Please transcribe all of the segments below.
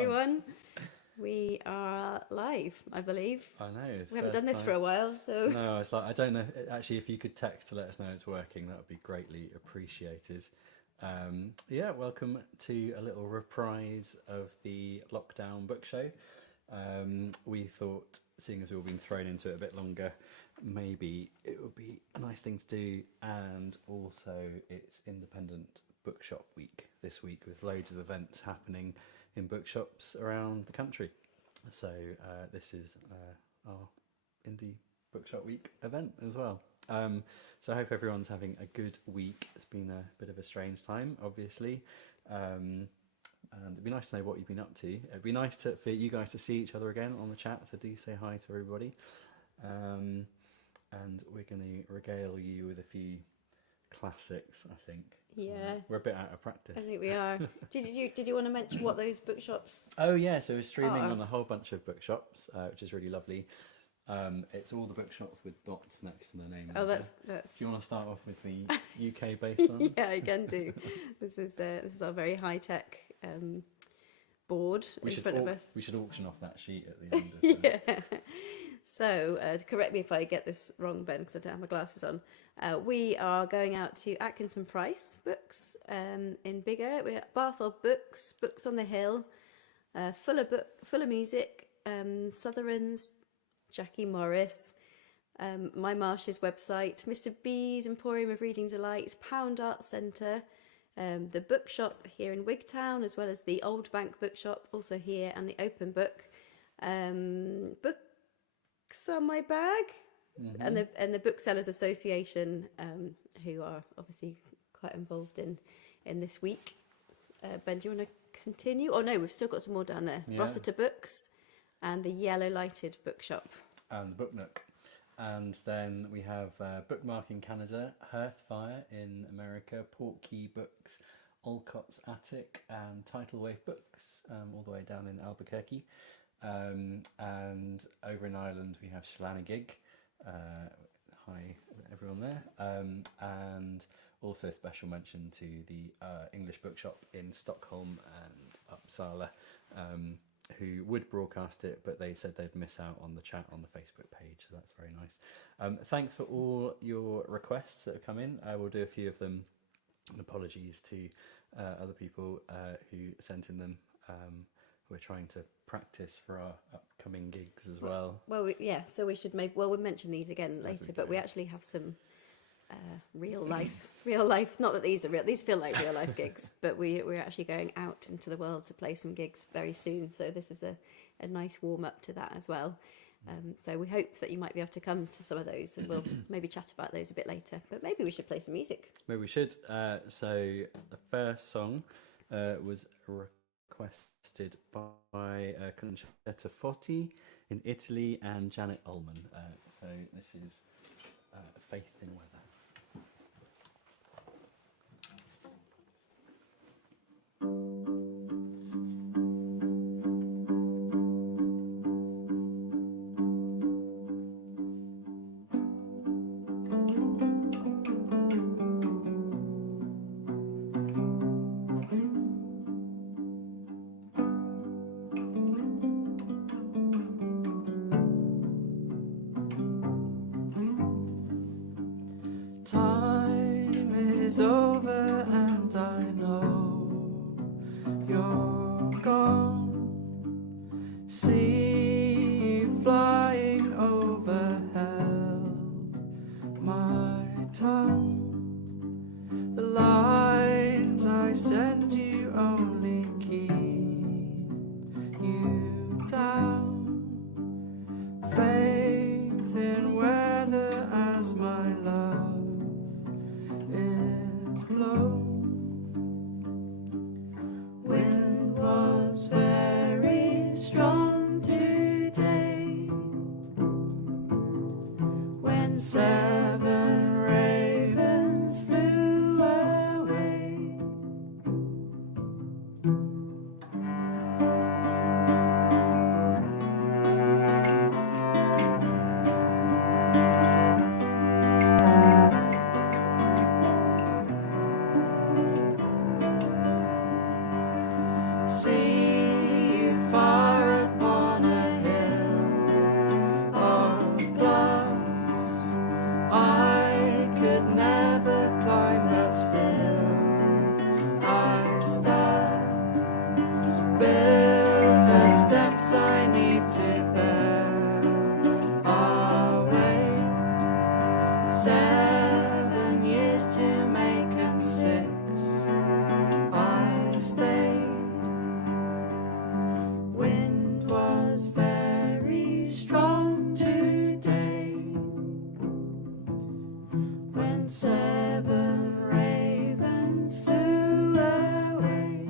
everyone. We are live, I believe. I know. We haven't done this for a while, so... No, it's like, I don't know. Actually, if you could text to let us know it's working, that would be greatly appreciated. Yeah, welcome to a little reprise of the lockdown book show. We thought, seeing as we've all been thrown into it a bit longer, maybe it would be a nice thing to do. And also, it's Independent Bookshop Week this week, with loads of events happening in bookshops around the country. So this is our Indie Bookshop Week event as well. So I hope everyone's having a good week. It's been a bit of a strange time, obviously. And it'd be nice to know what you've been up to. It'd be nice for you guys to see each other again on the chat, so do say hi to everybody. And we're going to regale you with a few classics, I think. Yeah. We're a bit out of practice. I think we are. Did you want to mention what those bookshops... Oh yeah, so we're streaming on a whole bunch of bookshops, which is really lovely. It's all the bookshops with dots next to their name. Oh, that's... Do you want to start off with the UK-based one? Yeah, I can do. This is our very high-tech board in front of us. We should auction off that sheet at the end of that. Yeah. So, correct me if I get this wrong, Ben, because I don't have my glasses on. We are going out to Atkinson Price Books in Biggar. We're at Barthol Books, Books on the Hill, Fuller Music, Sutherland's, Jackie Morris, My Marsh's website, Mr. B's Emporium of Reading Delights, Pound Art Centre, the Bookshop here in Wigtown, as well as the Old Bank Bookshop, also here, and the Open Book. Books on my bag, and the Booksellers Association, who are obviously quite involved in this week. Ben, do you want to continue? Oh no, we've still got some more down there. Yeah. Rossiter Books and the Yellow Lighted Bookshop. And the Book Nook. And then we have Bookmark in Canada, Hearthfire in America, Portkey Books, Olcott's Attic, and Tidal Wave Books, all the way down in Albuquerque. And over in Ireland we have Schlanagig. Hi everyone there. And also special mention to the English Bookshop in Stockholm and Uppsala, who would broadcast it, but they said they'd miss out on the chat on the Facebook page, so that's very nice. Thanks for all your requests that have come in. I will do a few of them, and apologies to other people who sent in them. We're trying to practice for our upcoming gigs as well. Well, so we should we'll mention these again later, but we actually have some real life, not that these are real, these feel like real life gigs, but we're actually going out into the world to play some gigs very soon, so this is a nice warm up to that as well. So we hope that you might be able to come to some of those, and we'll maybe chat about those a bit later, but maybe we should play some music. Maybe we should. So the first song was requested by Concetta Fotti in Italy and Janet Ullman. So this is Faith in Weather. Time is over and I know you're gone. See you flying overhead. My tongue, the lines I send you only keep you down. Faith in weather as my love is blown. Wind was very strong today when 7 ravens flew away. See you 7 years to make and 6 I stayed. Wind was very strong today when 7 ravens flew away.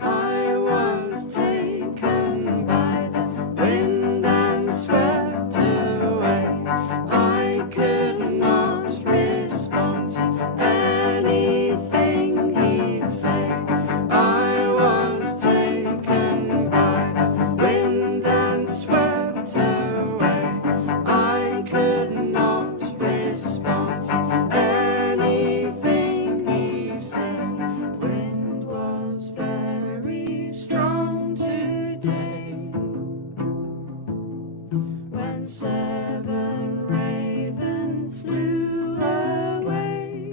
I was taken by the wind and swept away. I could not respond to anything he'd say. I was taken by the wind and swept away. I could not respond to anything he said. Wind was very strong today when 7 ravens flew away.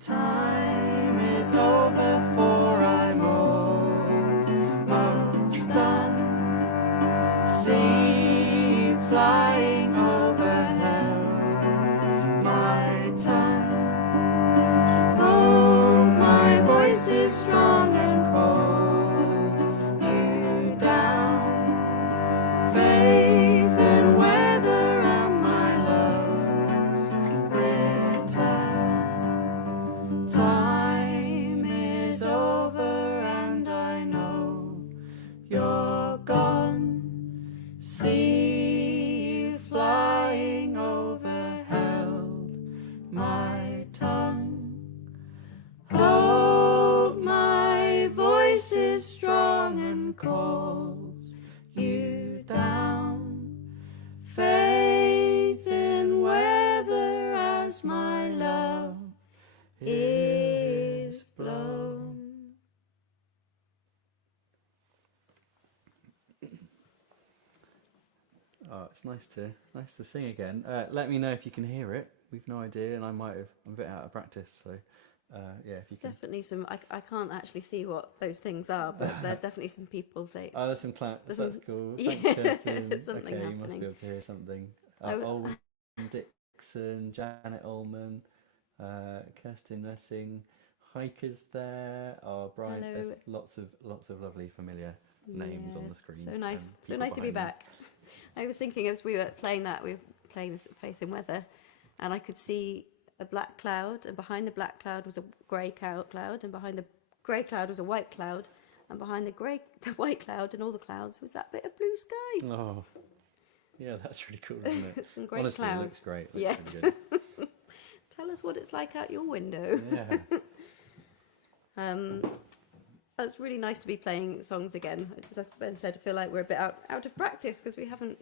Time is over, for I'm almost done. See you flying over hell, my tongue. Oh, my voice is strong and calls you down. Faith and weather and my love's return. Time is over and I know you're gone. See you flying over hell, my tongue. Hope my voice is strong and calls you down. Faith in weather as my love is blown. Oh, it's nice to sing again. Let me know if you can hear it. We've no idea, and I'm a bit out of practice, so yeah, if you There's definitely some. I can't actually see what those things are, but there's definitely some people say. Oh, there's some claps. There's That's some- cool. yeah, Thanks, Kirsten. there's something okay, you must happening. be able to hear something. Oh. Old Dixon, Janet Ullman, Kirsten Lessing, Hikers there. Oh, Brian. Hello. There's lots of lovely familiar names on the screen. So and nice. So people nice to be behind me. back. I was thinking as we were playing that, we were playing this Faith in Weather, and I could see a black cloud, and behind the black cloud was a grey cloud, and behind the grey cloud was a white cloud, and behind the white cloud and all the clouds was that bit of blue sky. Oh, yeah, that's really cool, isn't it? Some great Honestly, clouds. it looks great. It Yeah. looks really good. Tell us what it's like out your window. Yeah. It's really nice to be playing songs again. As Ben said, I feel like we're a bit out of practice because we haven't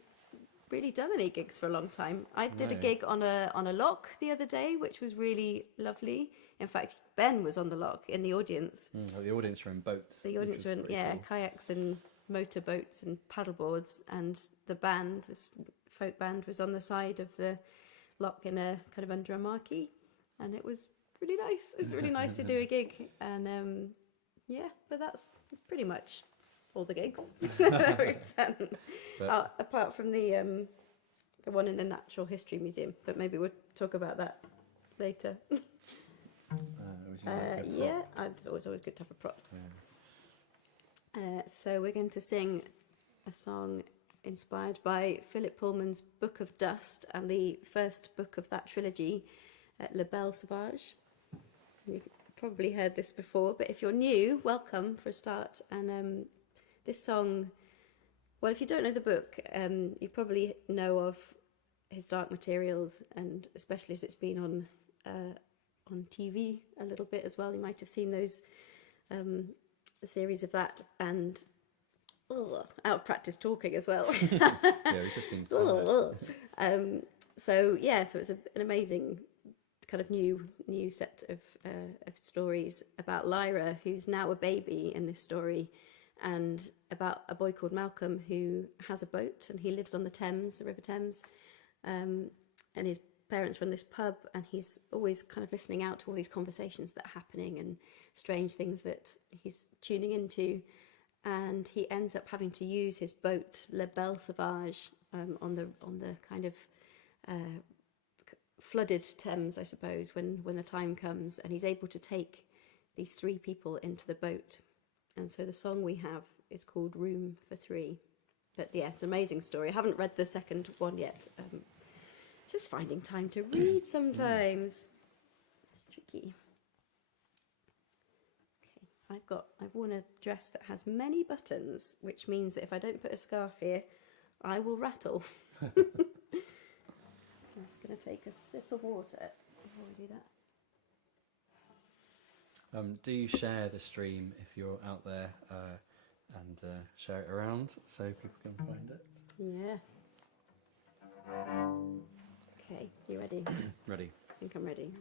really done any gigs for a long time. I did a No. gig on a lock the other day, which was really lovely. In fact, Ben was on the lock in the audience. Well, the audience are in boats. The which audience is were in, pretty yeah, cool. kayaks and motorboats and paddleboards, and the band, this folk band, was on the side of the lock in a kind of under a marquee, and it was really nice. It was really nice to do a gig, and yeah, but that's pretty much all the gigs we've done. But- Apart from the one in the Natural History Museum, but maybe we'll talk about that later. Would you like a prop? Yeah, it's always good to have a prop. Yeah. So we're going to sing a song inspired by Philip Pullman's Book of Dust and the first book of that trilogy, La Belle Sauvage. You've probably heard this before, but if you're new, welcome for a start. And this song, well, if you don't know the book, you probably know of his Dark Materials, and especially as it's been on TV a little bit as well. You might have seen those a series of that, and out of practice talking as well. Yeah, we've just been quiet. So it's an amazing kind of new set of stories about Lyra, who's now a baby in this story, and about a boy called Malcolm who has a boat and he lives on the Thames, the River Thames, and his parents run this pub, and he's always kind of listening out to all these conversations that are happening and strange things that he's tuning into, and he ends up having to use his boat Le Belle Sauvage on the kind of flooded Thames, I suppose, when the time comes, and he's able to take these 3 people into the boat. And so the song we have is called Room for 3. But yeah, it's an amazing story. I haven't read the second one yet. Just finding time to read sometimes. It's tricky. Okay, I've worn a dress that has many buttons, which means that if I don't put a scarf here, I will rattle. I'm just going to take a sip of water before we do that. Do share the stream if you're out there, and share it around so people can find it. Yeah. Okay, you ready? Ready. I think I'm ready.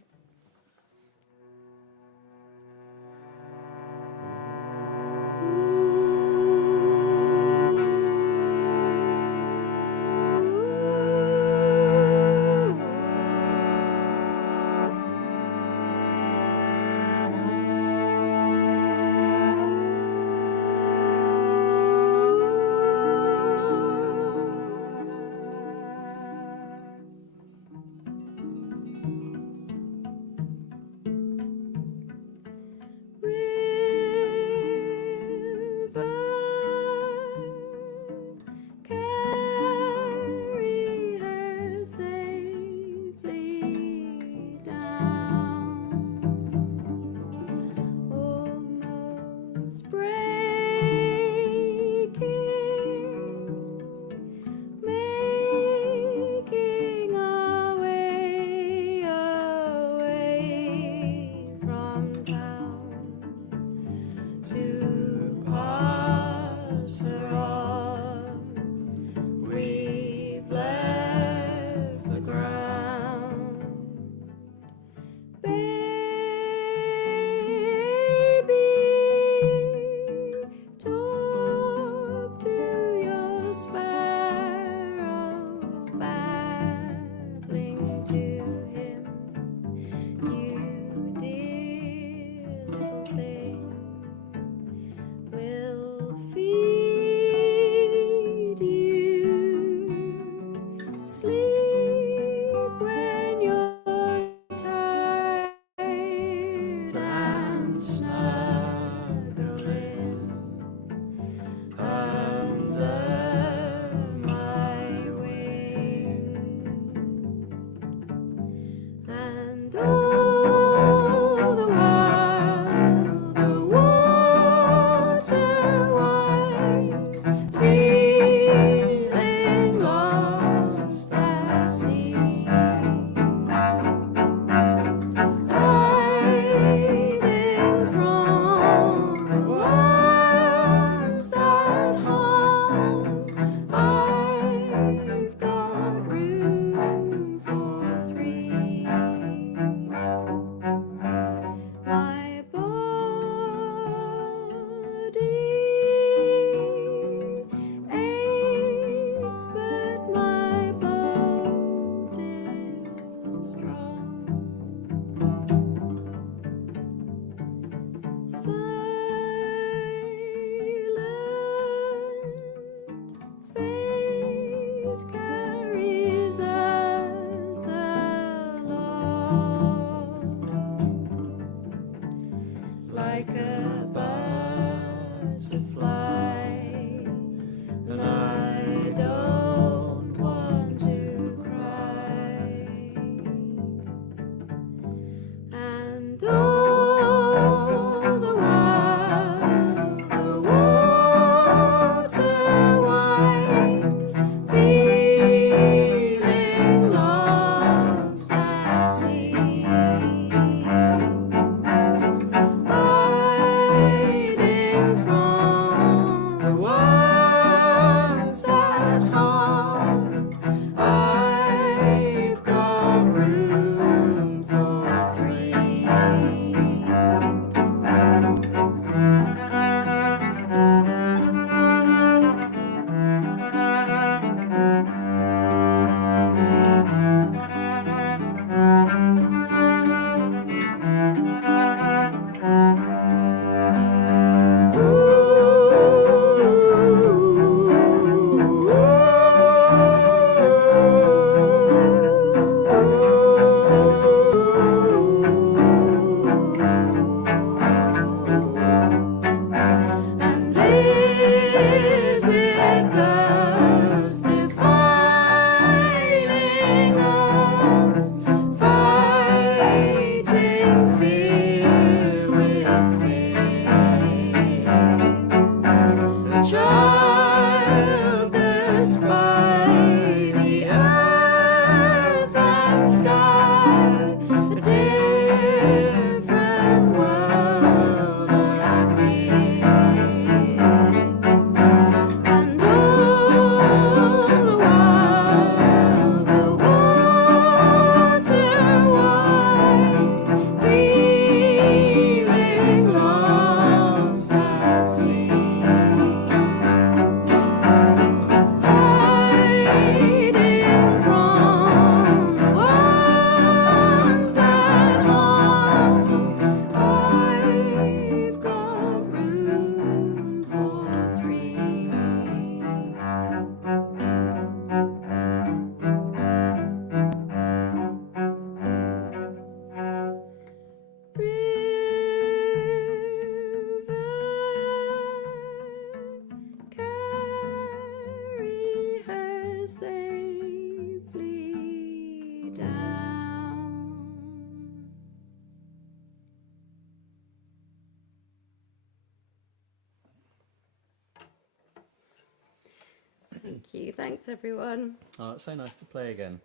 Thank you. Thanks, everyone. Oh, it's so nice to play again.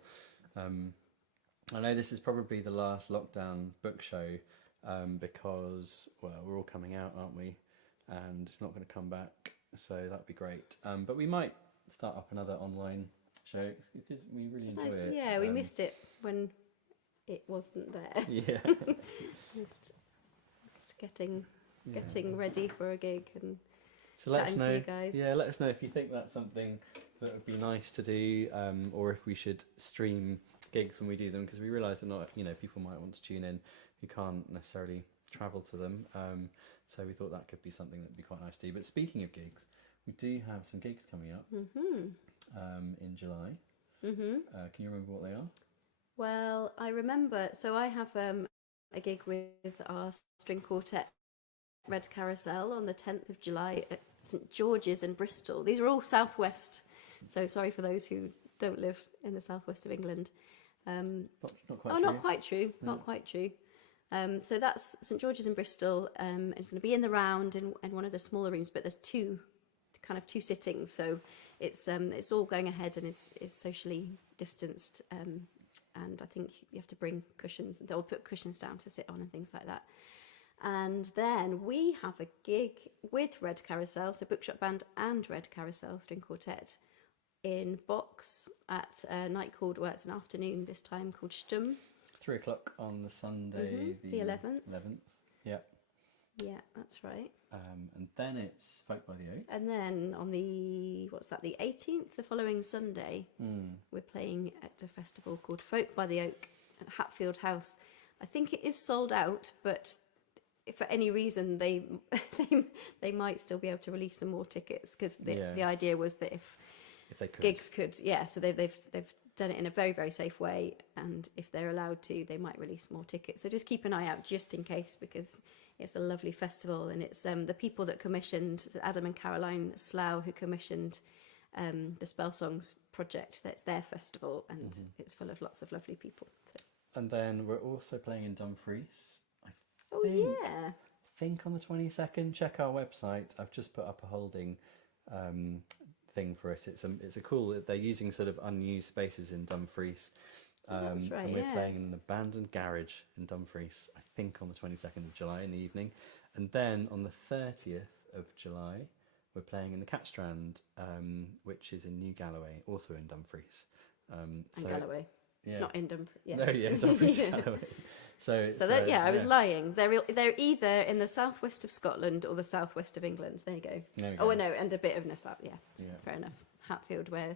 I know this is probably the last lockdown book show because, well, we're all coming out, aren't we? And it's not going to come back, so that'd be great. But we might start up another online show because we really enjoy it. Yeah, we missed it when it wasn't there. Yeah. missed getting ready for a gig and So let us chatting know. to you guys. Yeah, let us know if you think that's something that would be nice to do, or if we should stream gigs when we do them, because we realise that not, people might want to tune in who can't necessarily travel to them. So we thought that could be something that'd be quite nice to do. But speaking of gigs, we do have some gigs coming up in July. Can you remember what they are? Well, I remember. So I have a gig with our string quartet, Red Carousel, on the 10th of July at St George's in Bristol. These are all southwest, so sorry for those who don't live in the southwest of England. Not quite true. Not quite true. Yeah. Not quite true. So that's St George's in Bristol. It's going to be in the round in one of the smaller rooms, but there's two sittings, so it's all going ahead and is socially distanced. And I think you have to bring cushions. They'll put cushions down to sit on and things like that. And then we have a gig with Red Carousel, so Bookshop Band and Red Carousel String Quartet, in Box at a night called, it's an afternoon this time, called Stum. 3 o'clock on the Sunday, the 11th. Yeah. Yeah, that's right. And then it's Folk by the Oak. And then on the 18th, the following Sunday, we're playing at a festival called Folk by the Oak at Hatfield House. I think it is sold out, but if for any reason they might still be able to release some more tickets, because the idea was that if they could. Gigs could, so they've done it in a very, very safe way, and if they're allowed to, they might release more tickets. So just keep an eye out just in case, because it's a lovely festival, and it's the people that commissioned, Adam and Caroline Slough, who commissioned the Spell Songs project. That's their festival, and it's full of lots of lovely people. So. And then we're also playing in Dumfries. I think on the 22nd. Check our website. I've just put up a holding thing for it. It's a cool. They're using sort of unused spaces in Dumfries. That's right. And we're playing in an abandoned garage in Dumfries. I think on the 22nd of July in the evening, and then on the 30th of July we're playing in the Cat Strand, which is in New Galloway, also in Dumfries. And Galloway. Yeah. It's not in Dumfries. Yeah. No, Dumfries, Galloway. So I was lying. They're either in the southwest of Scotland or the southwest of England. There you go. No, and a bit of Nassau. Yeah, fair enough. Hatfield, where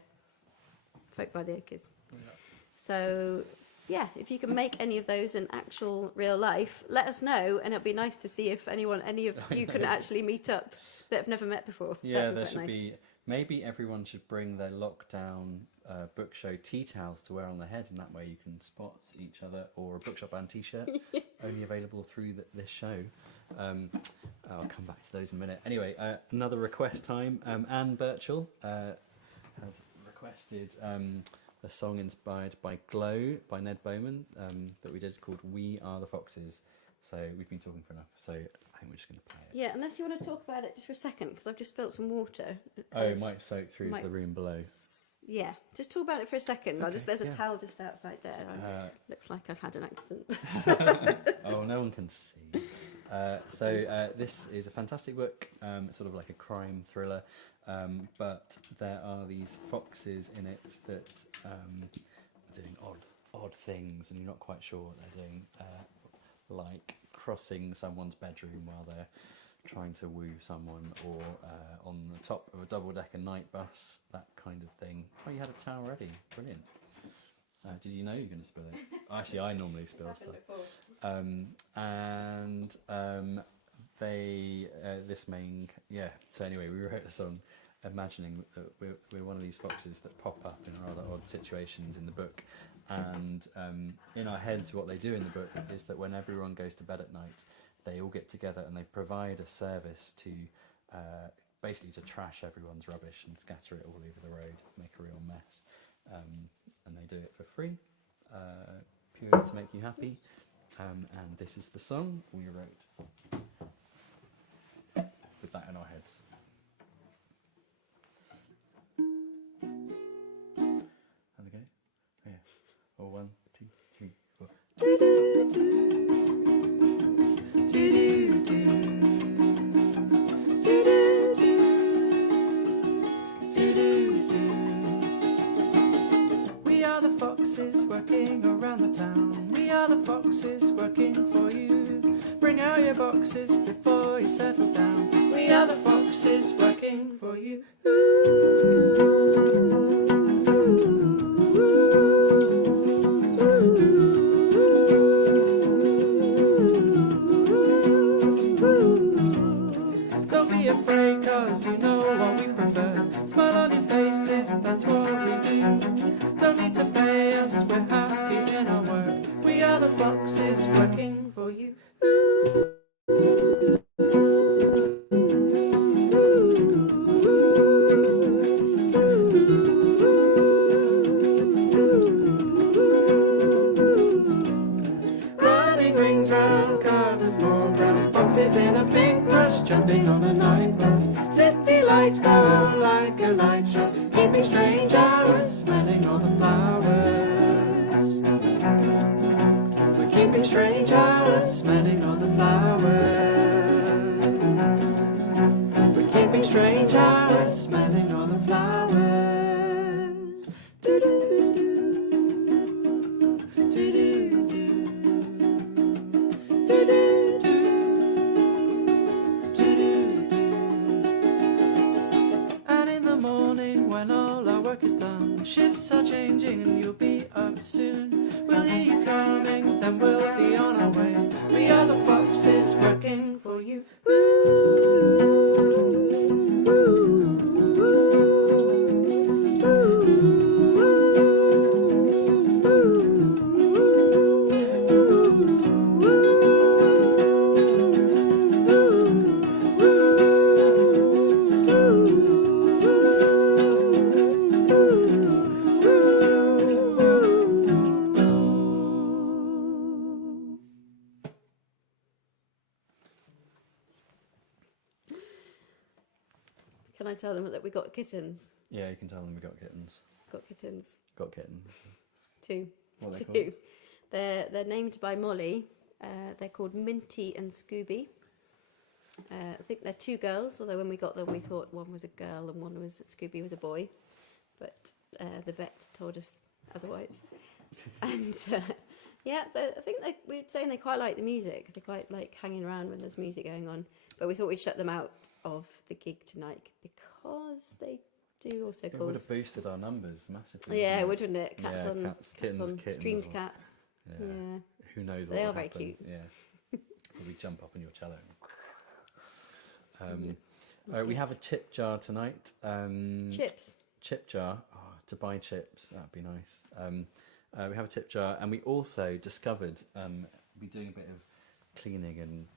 Folk by the Oak is. Yeah. So, if you can make any of those in actual real life, let us know, and it'll be nice to see if any of you can actually meet up that have never met before. Yeah, there should be. Maybe everyone should bring their lockdown book show tea towels to wear on their head, and that way you can spot each other, or a Bookshop Band t-shirt, only available through this show. I'll come back to those in a minute. Anyway, another request time. Anne Birchall has requested a song inspired by Glow by Ned Bowman that we did, called We Are the Foxes. So we've been talking for enough, so I think we're just going to play it. Yeah, unless you want to talk about it just for a second, because I've just spilt some water. Oh, it might soak through to the room below. Yeah, just talk about it for a second. Okay, there's a towel just outside there. Looks like I've had an accident. Oh, no one can see. This is a fantastic book, sort of like a crime thriller, but there are these foxes in it that are doing odd things, and you're not quite sure what they're doing, like crossing someone's bedroom while they're trying to woo someone, or on the top of a double-decker night bus, that kind of thing. Oh, you had a towel ready. Brilliant. Did you know you were going to spill it? Actually, I normally spill stuff. So anyway, we wrote a song imagining that we're one of these foxes that pop up in rather odd situations in the book, and in our heads what they do in the book is that when everyone goes to bed at night, they all get together and they provide a service to basically to trash everyone's rubbish and scatter it all over the road, make a real mess, and they do it for free, purely to make you happy. And this is the song we wrote with that in our heads. We are the foxes working around the town. We are the foxes working for you. Bring out your boxes before you settle down. We are the foxes working for you. Don't be afraid, cause you know what we prefer. Smile on your faces, that's what we do. Don't need to pay us, we're happy in our work. We are the foxes working for you. Running rings round curves, more brown foxes in a pink rush, jumping on a night bus. City lights go like a light show, keeping strange hours, smelling all the flowers. We're keeping strange hours, smelling all the flowers. We're keeping strange hours, smelling all the flowers. Do-do-do-do. And in the morning when all our work is done, shifts are changing and you'll be up soon. We'll hear you coming, then we'll be on our way. We are the foxes working for you. Can I tell them that we got kittens? Yeah, you can tell them we got kittens. Got kittens. Got kittens. Two. What are they Two. called? They're named by Molly. They're called Minty and Scooby. I think they're two girls, although when we got them we thought one was a girl and Scooby was a boy. But the vet told us otherwise. And yeah, I think we were saying they quite like the music. They quite like hanging around when there's music going on. But we thought we'd shut them out of the gig tonight because they do also It would cause... have boosted our numbers massively. Yeah, it wouldn't would, wouldn't it? Cats Yeah, on, cats, kittens, on kittens streamed or- cats. Yeah. Yeah. Who knows what They will are very happen. cute. Yeah. Probably jump up on your cello. Yeah. We have a chip jar tonight. Chips. Chip jar. Oh, to buy chips, that'd be nice. We have a tip jar, and we also discovered we're doing a bit of cleaning and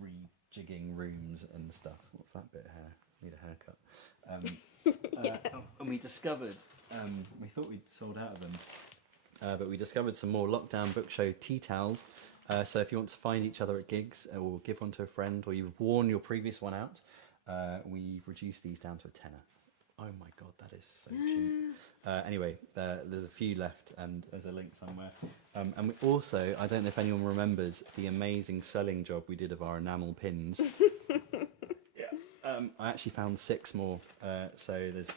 rejigging rooms and stuff. What's that bit of hair? Need a haircut. And we discovered, we thought we'd sold out of them, but we discovered some more Lockdown Book Show tea towels. So if you want to find each other at gigs or give one to a friend, or you've worn your previous one out, we've reduced these down to a tenner. Oh my god, that is so cheap. Anyway, there's a few left, and there's a link somewhere. And we also, I don't know if anyone remembers the amazing selling job we did of our enamel pins. I actually found 6 more, so there's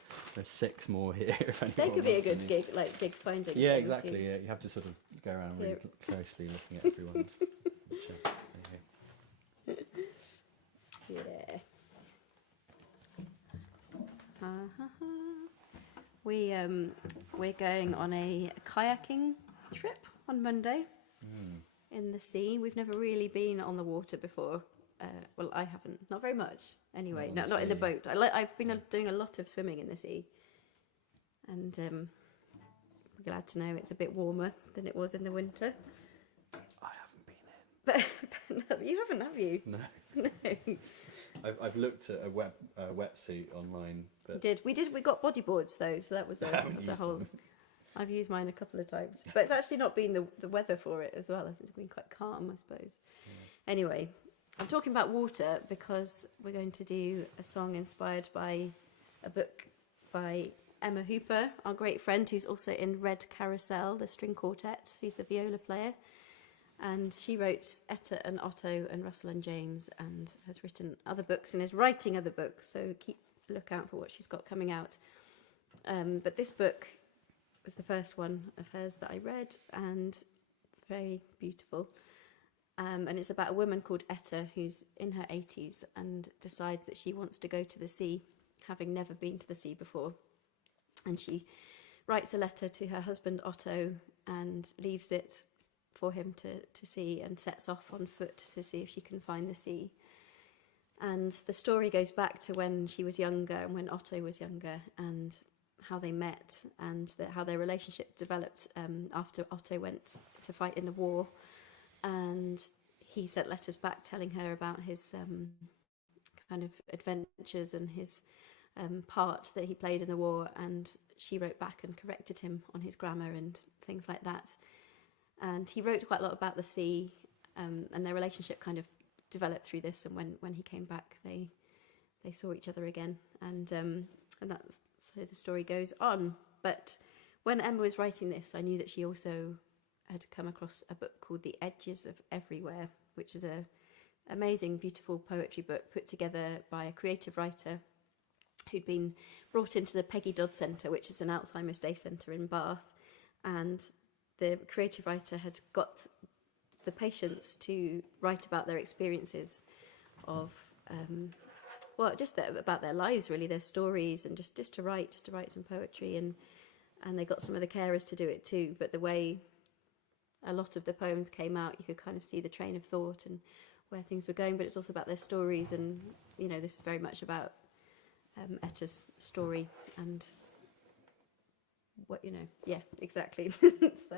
6 more here. If anyone That could be a wants good any. gig, like gig finding. Yeah, thing. exactly. Yeah, you have to sort of go around really closely looking at everyone's chest. Okay. Yeah. We're going on a kayaking trip on Monday in the sea. We've never really been on the water before. Well, I haven't. Not very much. Anyway, Not on not the in the sea. boat. I've been doing a lot of swimming in the sea, and we're glad to know it's a bit warmer than it was in the winter. I haven't been in. No, you haven't, have you? No. No. I've looked at a wetsuit online, but We got bodyboards though, so that was I haven't a used whole. them. I've used mine a couple of times, but it's actually not been the weather for it as well, as it's been quite calm, I suppose. Yeah. Anyway, I'm talking about water because we're going to do a song inspired by a book by Emma Hooper, our great friend, who's also in Red Carousel, the string quartet. He's a viola player, And she wrote Etta and Otto and Russell and James, and has written other books and is writing other books. So keep a look out for what she's got coming out. But this book was the first one of hers that I read, and it's very beautiful. And it's about a woman called Etta who's in her 80s and decides that she wants to go to the sea, having never been to the sea before. And she writes a letter to her husband Otto and leaves it for him to see, and sets off on foot to see if she can find the sea. And the story goes back to when she was younger and when Otto was younger, and how they met, and how their relationship developed after Otto went to fight in the war. And he sent letters back telling her about his kind of adventures and his part that he played in the war, and she wrote back and corrected him on his grammar and things like that. And he wrote quite a lot about the sea, and their relationship kind of developed through this. And when he came back, they saw each other again, and that's so the story goes on. But when Emma was writing this, I knew that she also had come across a book called The Edges of Everywhere, which is a amazing, beautiful poetry book put together by a creative writer who'd been brought into the Peggy Dodd Centre, which is an Alzheimer's Day centre in Bath. And the creative writer had got the patients to write about their experiences of, about their lives, really, their stories, and just to write some poetry. And they got some of the carers to do it too. But the way a lot of the poems came out, you could kind of see the train of thought and where things were going. But it's also about their stories, and this is very much about Etta's story and what exactly. So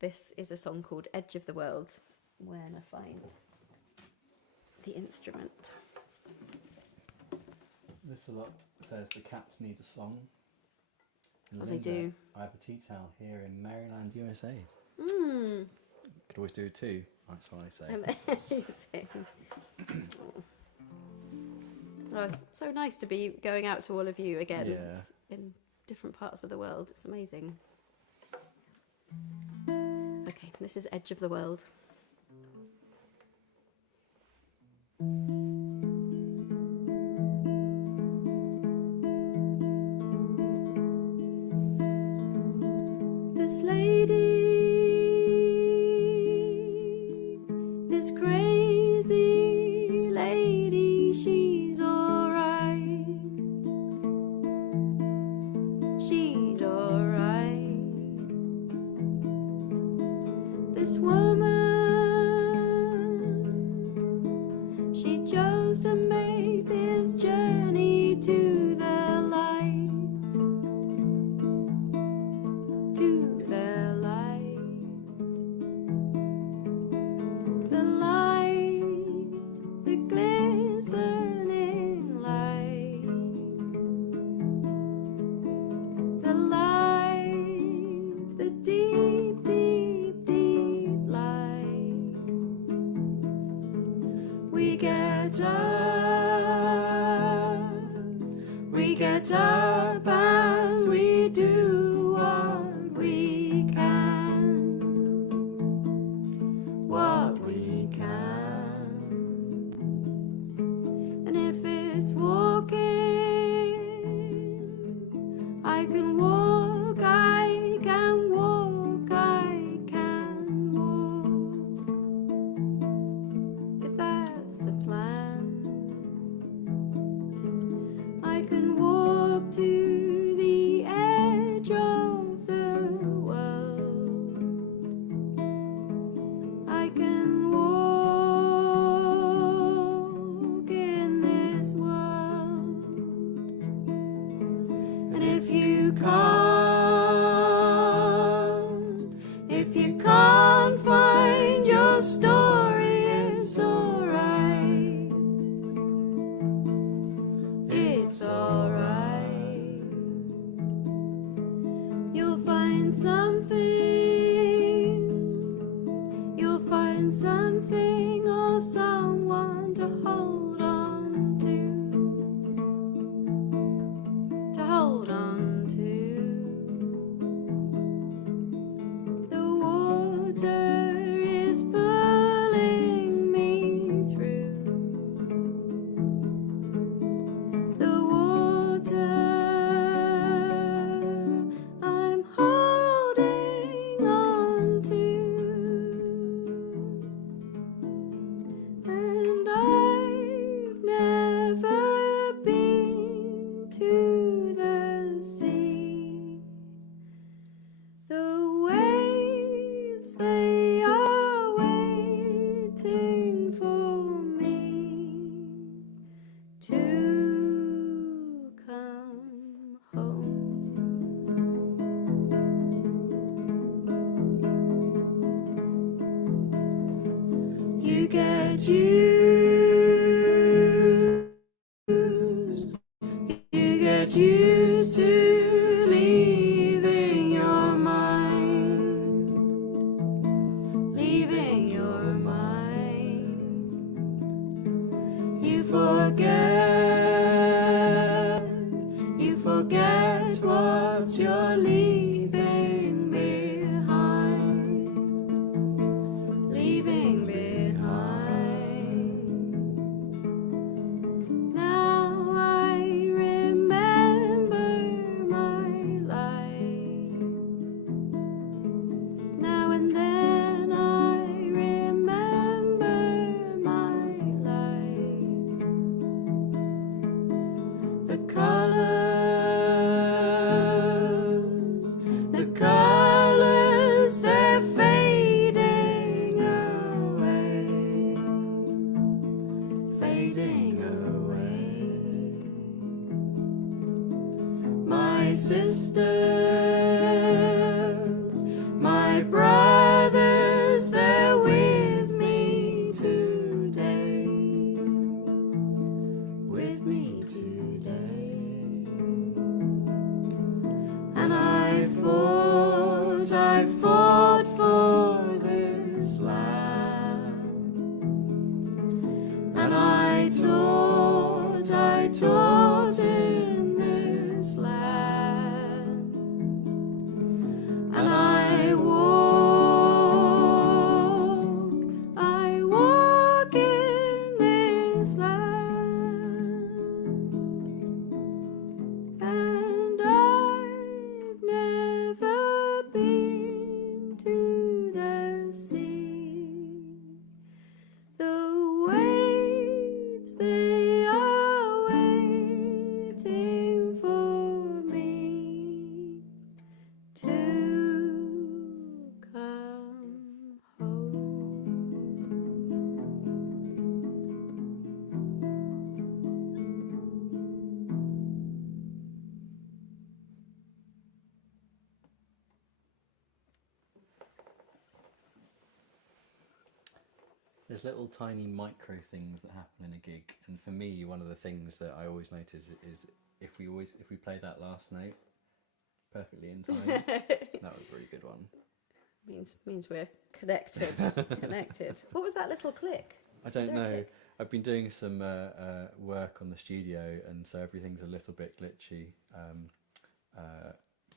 this is a song called Edge of the World, when I find the instrument. This a lot says the cats need a song. And Oh, they do. I have a tea towel here in Maryland, USA. Mm. Could always do it too. That's what I say. Amazing. Oh, it's so nice to be going out to all of you again. Yeah. In different parts of the world. It's amazing. Okay, this is Edge of the World. This lady, this crazy lady, she's alright. She's alright. This woman, she chose to make this journey to the light. To the light. The light, the glistening light. The light, the deep, deep, deep light. We get up and we do what we can. What we can. And if it's walking, I can walk, I can walk, I can walk. If that's the plan, I can walk to the edge of the world. I can walk in this world. And if you can't find your story, it's alright. It's alright. You'll find something. You'll find something or someone to hold on to. To hold on to. The water get used to leaving your mind, leaving your mind. You forget what you're leaving behind, leaving behind. Now I remember my life. Now and then I remember my life. The colors, they're fading away, fading away. My sisters, my brothers, they're with me today, with me today. And I fought for this land, and I taught in this land, and I walk in this land, and I've never been to the sea. The waves, they are waiting for me to come home. There's little tiny micro things that happen in a gig, and for me, one of the things that I always notice is if we play that last note perfectly in time, that was a really good one. Means we're connected. Connected. What was that little click? I don't Is there a know. click? I've been doing some work on the studio, and so everything's a little bit glitchy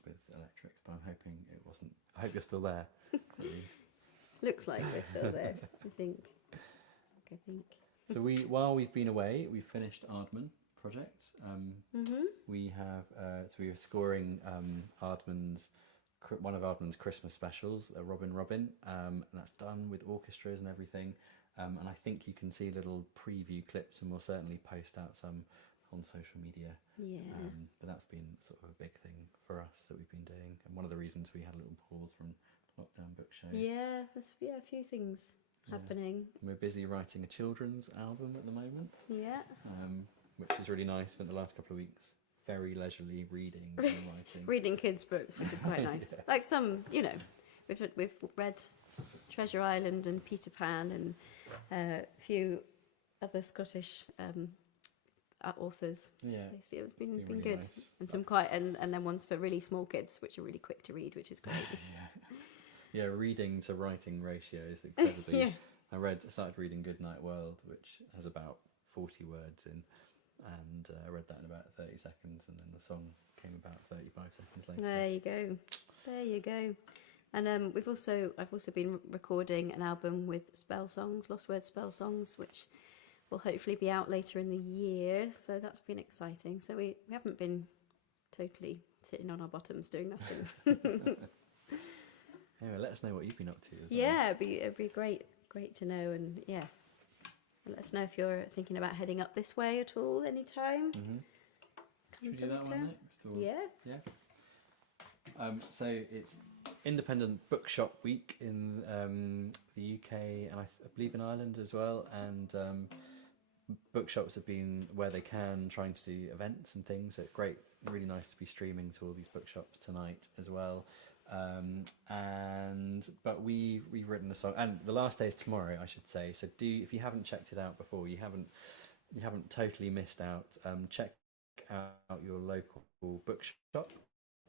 with electrics. But I'm hoping it wasn't. I hope you're still there, at least. Looks like we're still there. I think. So while we've been away, we've finished Aardman project. We have we were scoring one of Aardman's Christmas specials, Robin Robin, and that's done with orchestras and everything. And I think you can see little preview clips, and we'll certainly post out some on social media. Yeah. But that's been sort of a big thing for us that we've been doing, and one of the reasons we had a little pause from Lockdown Book Show. Yeah, there's a few things happening. And we're busy writing a children's album at the moment. Yeah. Which is really nice. Spent the last couple of weeks very leisurely reading and writing. Reading kids' books, which is quite nice. Yeah. Like some, we've read Treasure Island and Peter Pan and a few other Scottish authors. Yeah, It's been really good. nice. And some quite and then ones for really small kids, which are really quick to read, which is great. Yeah, reading to writing ratio is incredibly. Yeah. I started reading Goodnight World, which has about 40 words in, and I read that in about 30 seconds, and then the song came about 35 seconds later. There you go. And I've also been recording an album with spell songs, lost word spell songs, which will hopefully be out later in the year. So that's been exciting. So we haven't been totally sitting on our bottoms doing nothing. Anyway, let us know what you've been up to as well. Yeah, it'd be great to know, and yeah, let us know if you're thinking about heading up this way at all anytime. Should we do that one next? Or? Yeah. So it's Independent Bookshop Week in the UK and I believe in Ireland as well, and bookshops have been where they can trying to do events and things, so it's great, really nice to be streaming to all these bookshops tonight as well. But we've written a song, and the last day is tomorrow, I should say. So if you haven't checked it out before, you haven't totally missed out. Check out your local bookshop,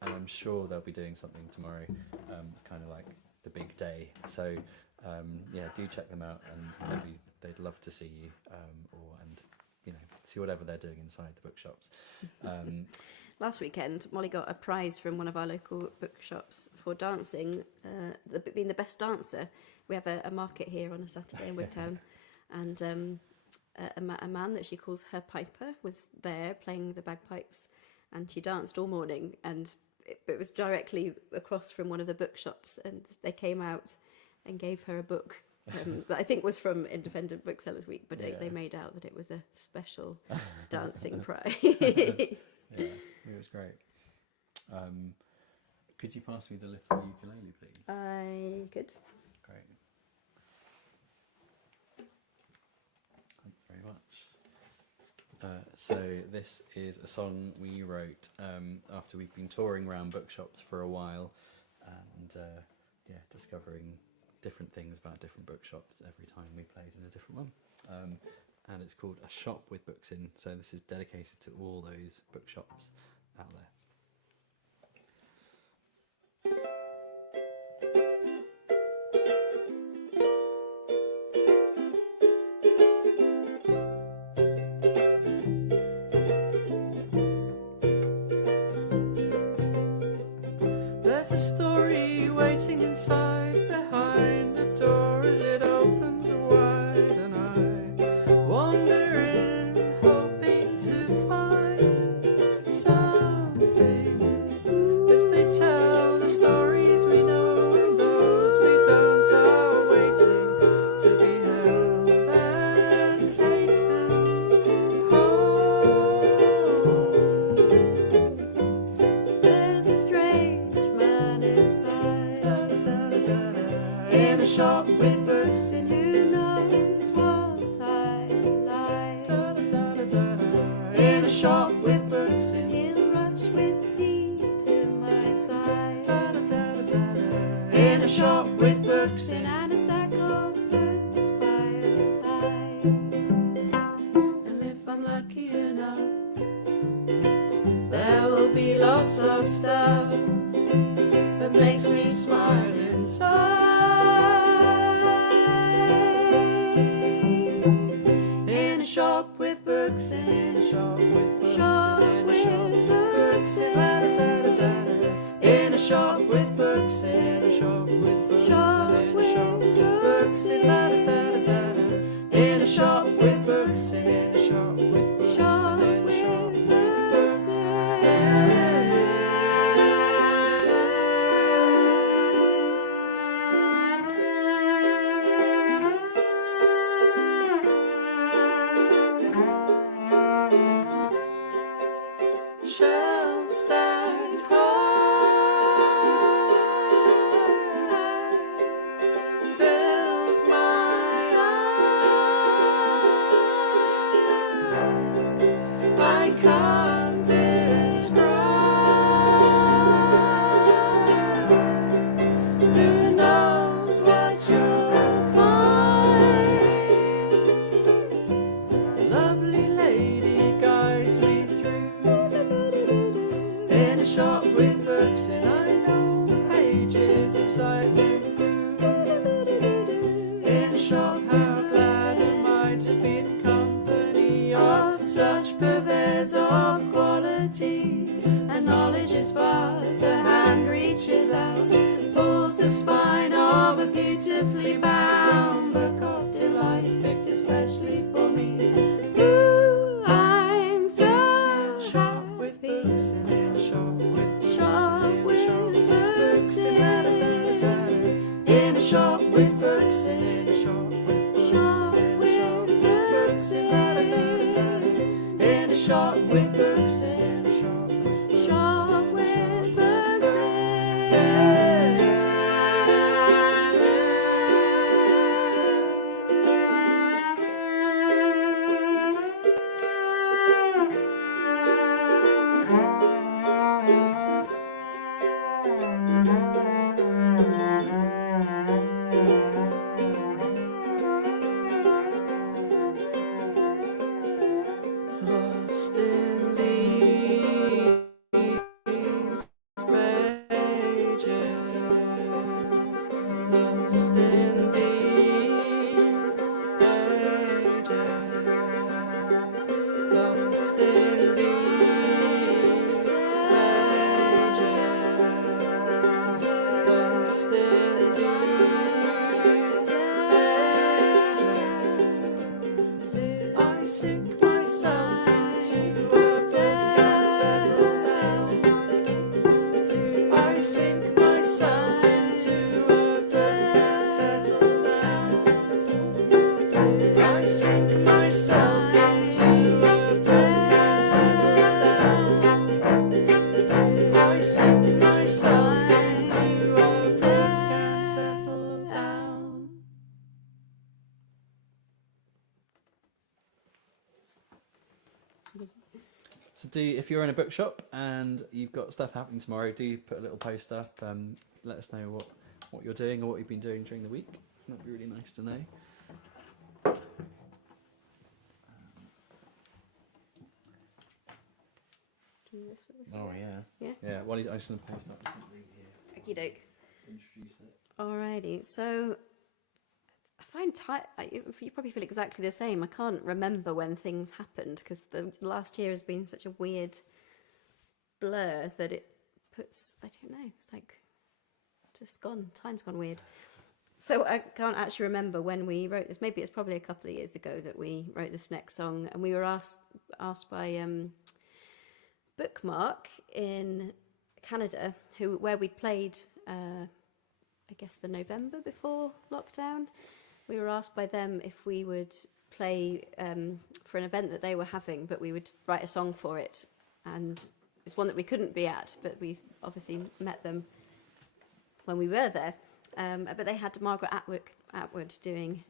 and I'm sure they'll be doing something tomorrow. It's kind of like the big day, so yeah, do check them out, and maybe they'd love to see you, and see whatever they're doing inside the bookshops. Last weekend, Molly got a prize from one of our local bookshops for dancing, being the best dancer. We have a market here on a Saturday in Wigtown, and a man that she calls her piper was there playing the bagpipes, and she danced all morning, and it was directly across from one of the bookshops, and they came out and gave her a book that I think was from Independent Booksellers Week, but they made out that it was a special dancing prize. Yeah, it was great. Could you pass me the little ukulele, please? I could. Great. Thanks very much. So this is a song we wrote after we've been touring around bookshops for a while, and discovering different things about different bookshops every time we played in a different one. And it's called A Shop with Books In, so this is dedicated to all those bookshops out there. There's a story waiting inside, behind the door as it opens wide, and I wander in, hoping to find something. As they tell the stories we know and those we don't are waiting to be held and taken home. There's a strange man inside, in a shop with books, and who knows what I like. In a shop with books, and he'll rush with tea to my side. In a shop with books, and a stack of books piled high. And if I'm lucky enough, there will be lots of stuff that makes me smile inside. In a shop with books, in a shop with books, in a shop with books, in a shop with books, in a shop with books, in a shop with books, in a shop with books, in a shop with books. Shelves stacked high fills my eyes. I can't describe. Who knows what you'll find? A lovely lady guides me through. In a shop with books, and I know the pages excite me. In a shop, how glad am I to be in company of such purveyors of quality. And knowledge is vast, a hand reaches out, pulls the spine of a beautifully bound book of delights picked especially for me. Ooh, I'm so shop with books, and in a shop with books, in a shop with books, in a shop with books, in a shop with books, in a shop with books, lost in the So if you're in a bookshop and you've got stuff happening tomorrow, do put a little post up. Let us know what you're doing or what you've been doing during the week. That'd be really nice to know. Oh yeah. Well, I was going to post up something here. Okie doke. Introduce it. Alrighty, so I find you probably feel exactly the same. I can't remember when things happened because the last year has been such a weird blur that it puts, I don't know, it's like just gone, time's gone weird. So I can't actually remember when we wrote this. Maybe it's probably a couple of years ago that we wrote this next song, and we were asked by Bookmark in Canada, where we played I guess the November before lockdown. We were asked by them if we would play for an event that they were having, but we would write a song for it. And it's one that we couldn't be at, but we obviously met them when we were there. But they had Margaret Atwood doing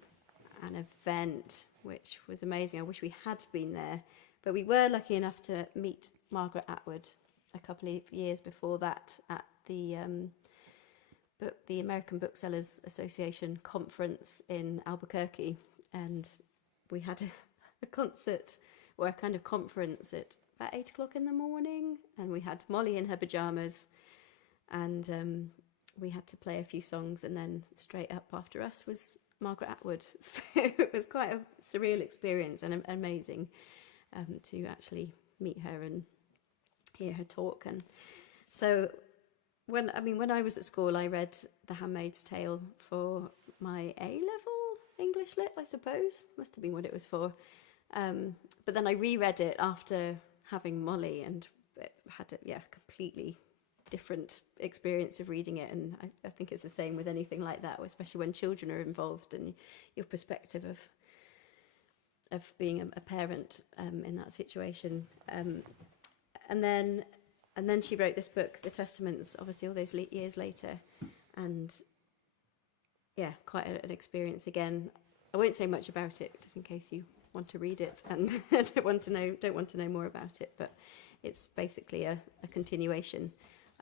an event, which was amazing. I wish we had been there. But we were lucky enough to meet Margaret Atwood a couple of years before that at the American Booksellers Association conference in Albuquerque. And we had a concert, or a kind of conference at about 8 o'clock in the morning. And we had Molly in her pyjamas, and we had to play a few songs, and then straight up after us was Margaret Atwood. So it was quite a surreal experience and amazing to actually meet her and hear her talk. And so when I was at school, I read The Handmaid's Tale for my A-level English lit, I suppose. Must have been what it was for. But then I reread it after having Molly, and it had a completely different experience of reading it. And I think it's the same with anything like that, especially when children are involved, and your perspective of being a parent in that situation. And then she wrote this book, The Testaments, obviously all those years later, and quite an experience again. I won't say much about it, just in case you want to read it and don't want to know more about it. But it's basically a continuation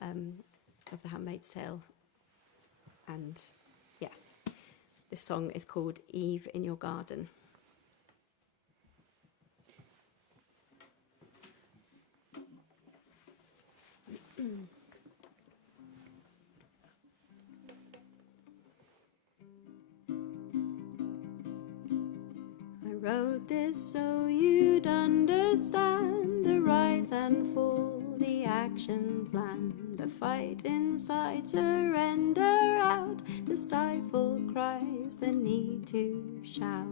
of The Handmaid's Tale, and this song is called Eve in Your Garden. I wrote this so you'd understand the rise and fall, the action plan, the fight inside, surrender out, the stifled cries, the need to shout,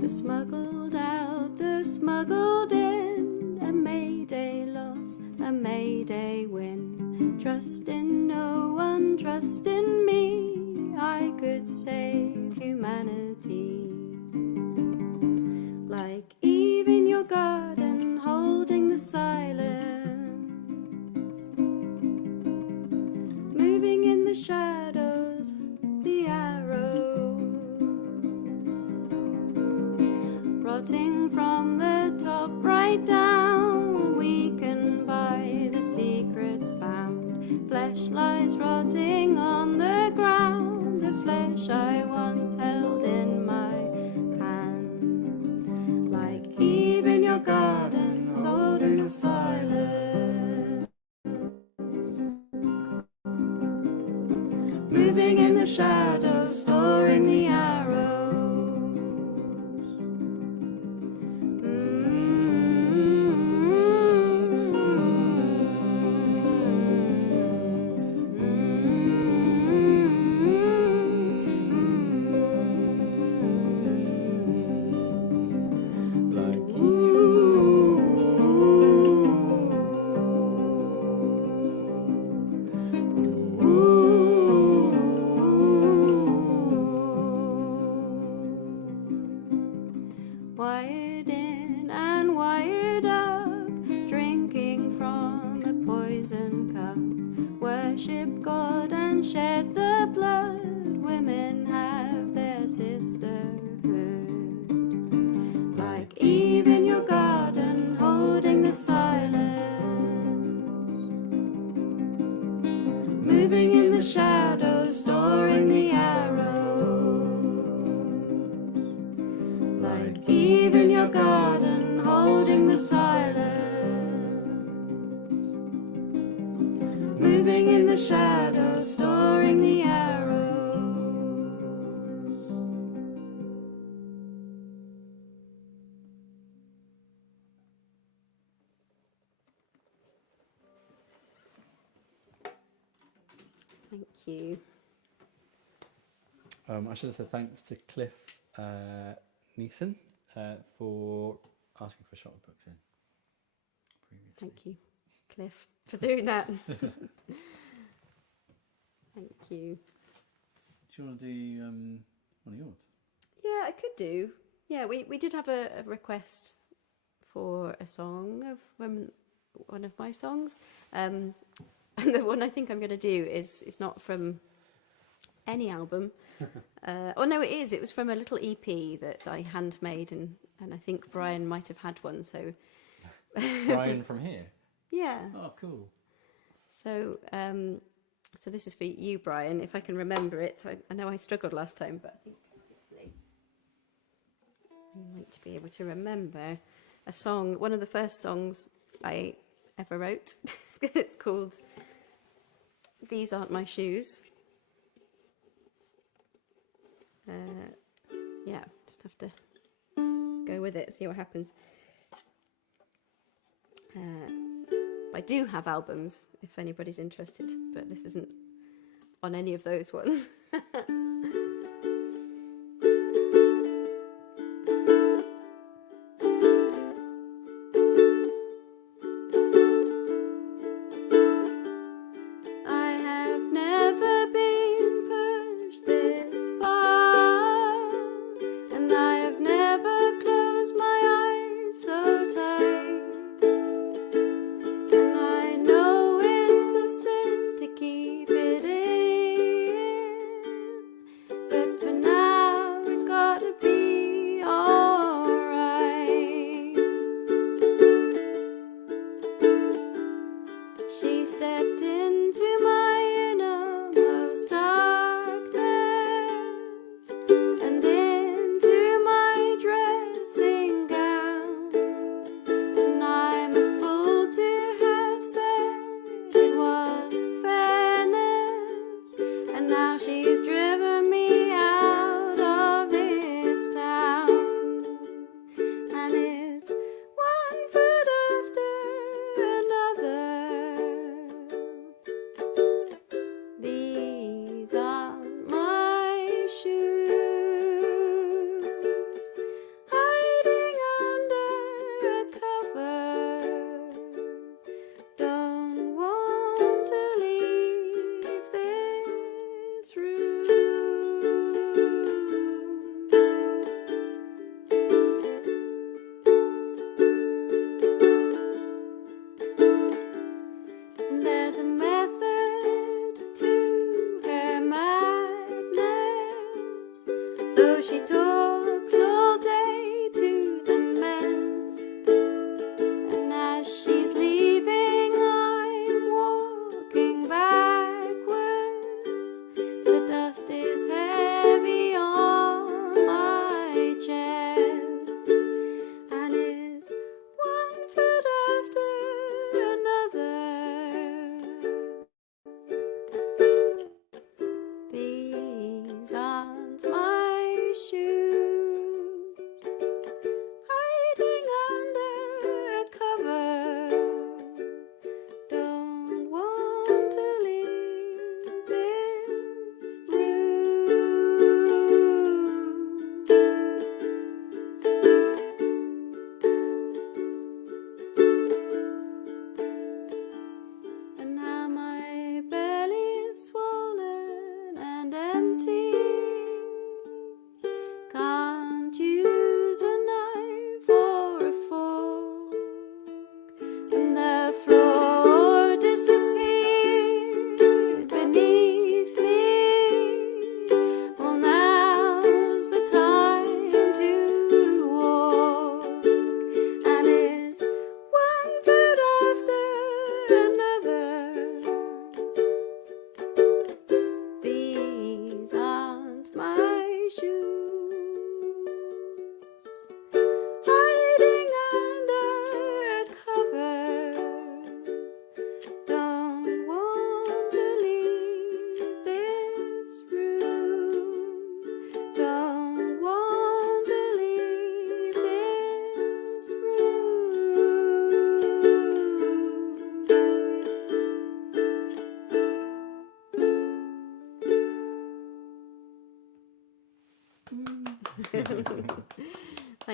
the smuggled out, the smuggled in, a mayday loss, a mayday win, trust in no one, trust in me, I could save humanity. Like Eve in your garden, holding the silence, moving in the shadows, the arrows, rotting from the top right down, weakened by the secrets found, flesh lies rotting on the ground, the flesh I once held in my hand. Like Eve in your garden, holding the silence, moving in the shadows, storing the arrows. Wired in and wired up, drinking from a poison cup, worship God and shed the blood, women have their sisterhood. Like Eve in your garden, Thank you. I should have said thanks to Cliff Neeson for asking for a shot of books in previously. Thank you, Cliff, for doing that. Thank you. Do you want to do one of yours? Yeah, I could do. Yeah, we did have a request for a song of one of my songs. And the one I think I'm going to do is not from any album. Oh no, it is. It was from a little EP that I handmade, and I think Brian might have had one. So Brian from here. yeah. Oh, cool. So so this is for you, Brian. If I can remember it, I know I struggled last time, but I think hopefully I might be able to remember a song. One of the first songs I ever wrote. It's called "These Aren't My Shoes." Yeah, just have to go with it, see what happens. I do have albums, if anybody's interested, but this isn't on any of those ones. I have never been pushed this far, and I have never closed my eyes so tight. And I know it's a sin to keep it in,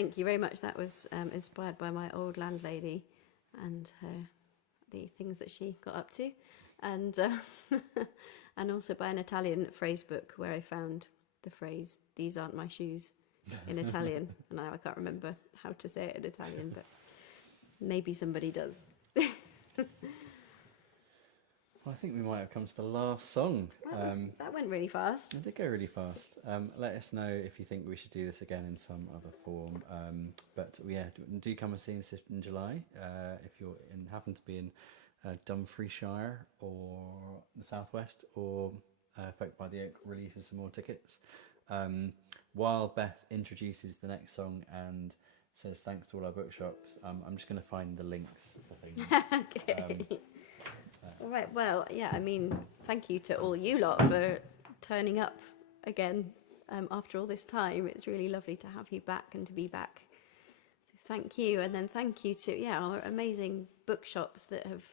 thank you very much. That was inspired by my old landlady and the things that she got up to, and and also by an Italian phrase book where I found the phrase "These aren't my shoes" in Italian, and now I can't remember how to say it in Italian, but maybe somebody does. Well, I think we might have come to the last song. That went really fast. It did go really fast. Let us know if you think we should do this again in some other form. But yeah, do come and see us in July. If you're happen to be in Dumfriesshire or the southwest, or Folk by the Oak releases some more tickets. While Beth introduces the next song and says thanks to all our bookshops, I'm just going to find the links for things. Okay. All right. Well, yeah. I mean, thank you to all you lot for turning up again after all this time. It's really lovely to have you back and to be back. So thank you, and then thank you to our amazing bookshops that have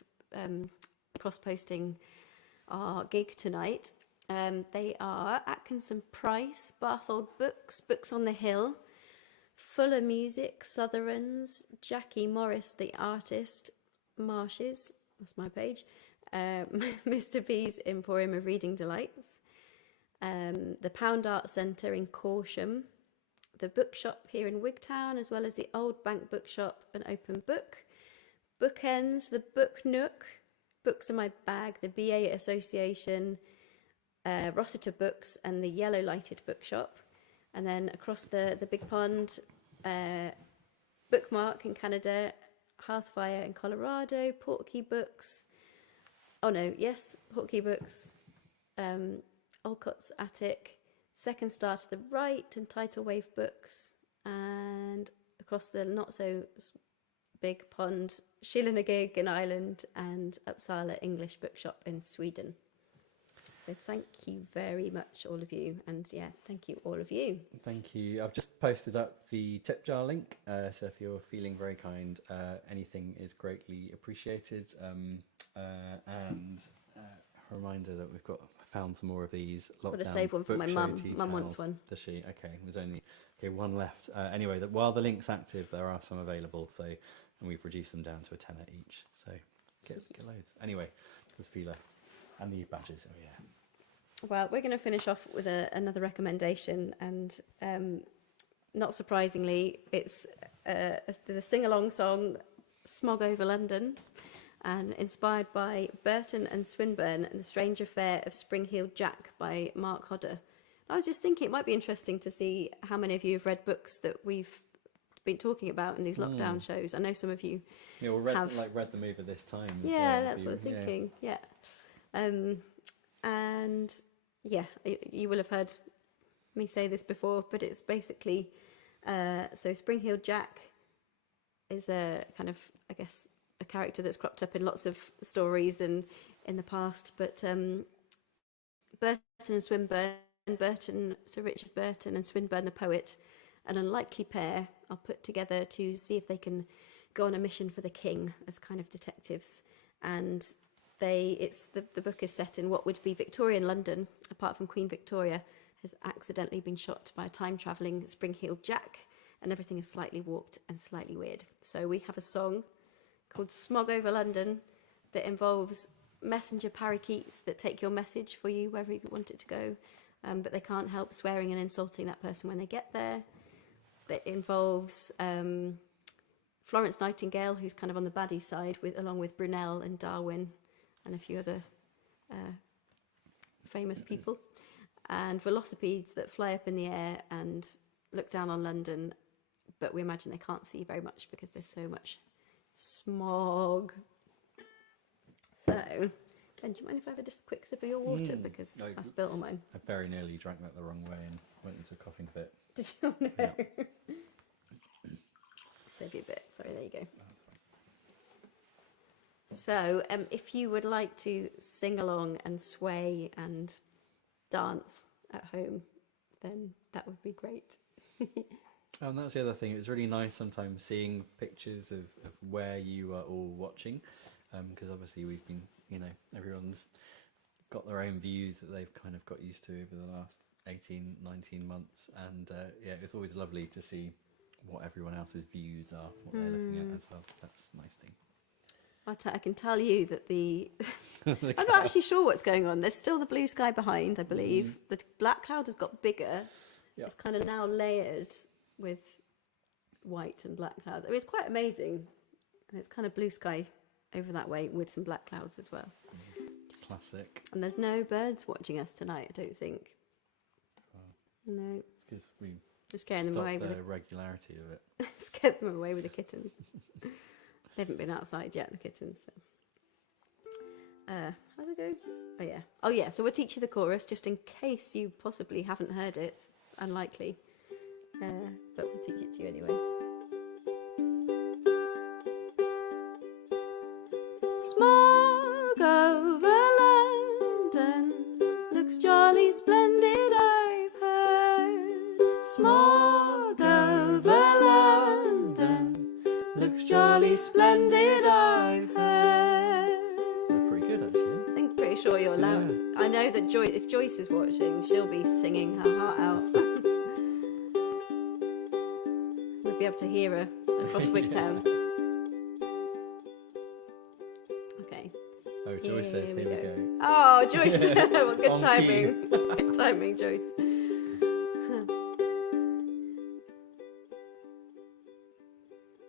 cross-posting our gig tonight. They are Atkinson Price, Barthold Books, Books on the Hill, Fuller Music, Southerns, Jackie Morris the Artist, Marshes, that's my page, Mr. B's Emporium of Reading Delights, the Pound Art Centre in Corsham, the Bookshop here in Wigtown, as well as the Old Bank Bookshop and Open Book, Bookends, the Book Nook, Books in My Bag, the BA Association, Rossiter Books and the Yellow Lighted Bookshop, and then across the big pond, Bookmark in Canada, Hearthfire in Colorado, Portkey Books, Portkey Books, Olcott's Attic, Second Star to the Right, and Tidal Wave Books, and across the not so big pond, Schillinagig in Ireland, and Uppsala English Bookshop in Sweden. So thank you very much, all of you, and yeah, thank you, all of you. Thank you. I've just posted up the tip jar link, so if you're feeling very kind, anything is greatly appreciated. And a reminder that we've found some more of these lockdown. Got to save one for my mum. Mum wants one. Does she? Okay, there's only one left. Anyway, while the link's active, there are some available. So, and we've reduced them down to £10 each. So get loads. Anyway, there's a few left, and the badges. Oh yeah. Well, we're going to finish off with another recommendation, and not surprisingly, it's the sing-along song "Smog Over London," and inspired by Burton and Swinburne and The Strange Affair of Spring-Heeled Jack by Mark Hodder. I was just thinking it might be interesting to see how many of you have read books that we've been talking about in these lockdown shows. I know some of you read them over this time. That's what I was thinking. Yeah. And yeah, you will have heard me say this before, but it's basically so Spring-Heeled Jack is a kind of, I guess, a character that's cropped up in lots of stories and in the past, but Burton and Swinburne, Sir Richard Burton and Swinburne the poet, an unlikely pair are put together to see if they can go on a mission for the king as kind of detectives, and the book is set in what would be Victorian London, apart from Queen Victoria has accidentally been shot by a time-travelling Spring-Heeled Jack, and everything is slightly warped and slightly weird. So we have a song called "Smog Over London" that involves messenger parakeets that take your message for you wherever you want it to go, but they can't help swearing and insulting that person when they get there. It involves Florence Nightingale, who's kind of on the baddie side, along with Brunel and Darwin and a few other famous people, and velocipedes that fly up in the air and look down on London, but we imagine they can't see very much because there's so much smog. So, Ben, do you mind if I have a just quick sip of your water, because I spilt all mine? I very nearly drank that the wrong way and went into a coughing fit. Did you? No. Yeah. Save you a bit. Sorry, there you go. So, if you would like to sing along and sway and dance at home, then that would be great. And that's the other thing. It was really nice sometimes seeing pictures of where you are all watching, because obviously we've been, everyone's got their own views that they've kind of got used to over the last 18, 19 months. And yeah, it's always lovely to see what everyone else's views are, what they're looking at as well. That's a nice thing. I can tell you that The I'm not cloud. actually sure what's going on. There's still the blue sky behind, I believe. The black cloud has got bigger. Yeah. It's kind of now layered with white and black clouds. I mean, it's quite amazing. And it's kind of blue sky over that way with some black clouds as well. Classic. And there's no birds watching us tonight, I don't think. No, It's because we just scaring them stopped away with the regularity of it. scared them away with the kittens. They haven't been outside yet, the kittens. So. How's it go? Oh yeah. Oh yeah. So we'll teach you the chorus just in case you possibly haven't heard it. Unlikely, but we'll teach it to you anyway. Smog over London looks jolly splendid, I've heard. Smog over London looks jolly splendid, I've heard. They're pretty good, actually. I think pretty sure you're loud. Yeah. I know that if Joyce is watching, she'll be singing her heart out. We'll be able to hear her across Wigtown. Okay. Oh, Joyce says, here we go. Oh, Joyce. Well, good On timing. Good timing, Joyce.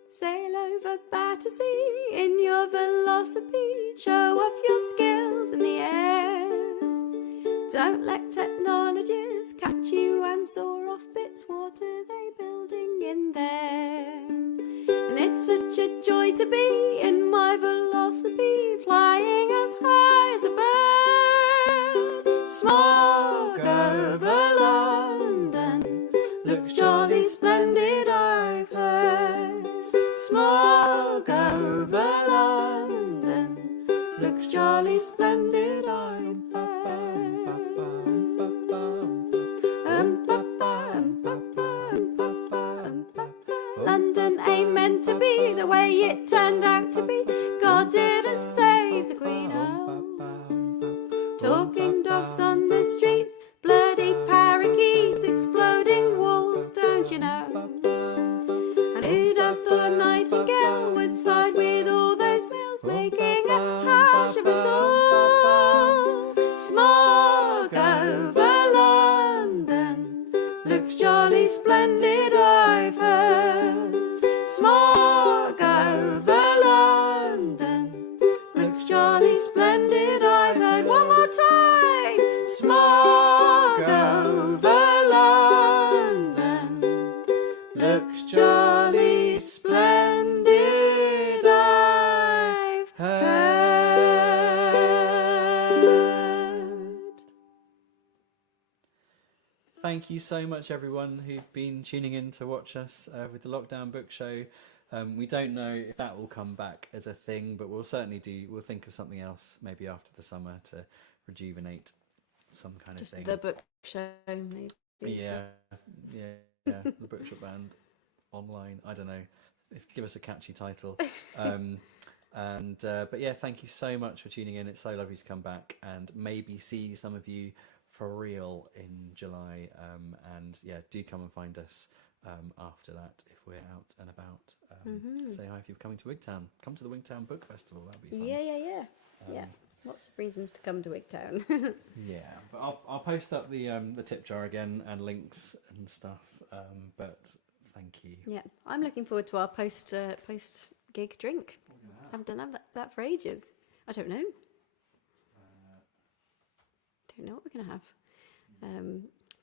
Sail over Battersea in your velocipede. Show off your skills in the air. Don't let technologies catch you and soar off bits. What are they building in there? And it's such a joy to be in my velocipede, flying as high as a bird. Smog over London looks jolly splendid, I've heard. Smog over London looks jolly splendid, I've heard. London ain't meant to be the way it turned out to be. God didn't save the Queen, oh. Talking dogs on the streets, bloody parakeets, exploding wolves, don't you know? And who'd have thought Nightingale would side with all those males, making a hash of us all? Smog over London looks jolly splendid, I've heard. Smog over London looks jolly splendid, I've heard. One more time. Smog over London looks jolly splendid, I've heard. Thank you so much, everyone who've been tuning in to watch us with the Lockdown Book Show. We don't know if that will come back as a thing, but we'll think of something else maybe after the summer to rejuvenate some kind of Just thing. the book show, maybe. Yeah, the Bookshop band online. I don't know. Give us a catchy title. But yeah, thank you so much for tuning in. It's so lovely to come back and maybe see some of you for real in July. And yeah, do come and find us after that if we're out and about. Say hi if you're coming to Wigtown. Come to the Wigtown Book Festival. That'd be fun. Yeah. Lots of reasons to come to Wigtown. Yeah, but I'll post up the tip jar again and links and stuff. But thank you. Yeah, I'm looking forward to our post gig drink. Haven't done that for ages. I don't know. Don't know what we're gonna have.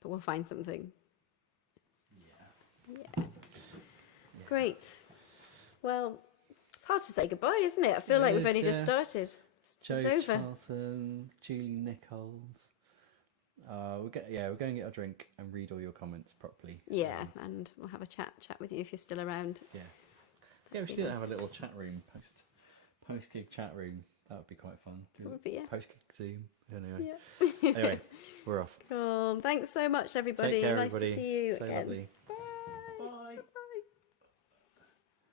But we'll find something. Yeah. Great. Well, it's hard to say goodbye, isn't it? I feel like we've only just started. Joe It's over. Charlton, Julie Nichols. We're going to get a drink and read all your comments properly. Yeah, and we'll have a chat with you if you're still around. Yeah, we should have a little chat room post gig chat room. That would be quite fun. It would be, yeah. Post gig Zoom. Anyway. Yeah. Anyway, we're off. Cool. Thanks so much, everybody. Take care, Nice everybody. to see you So again. lovely.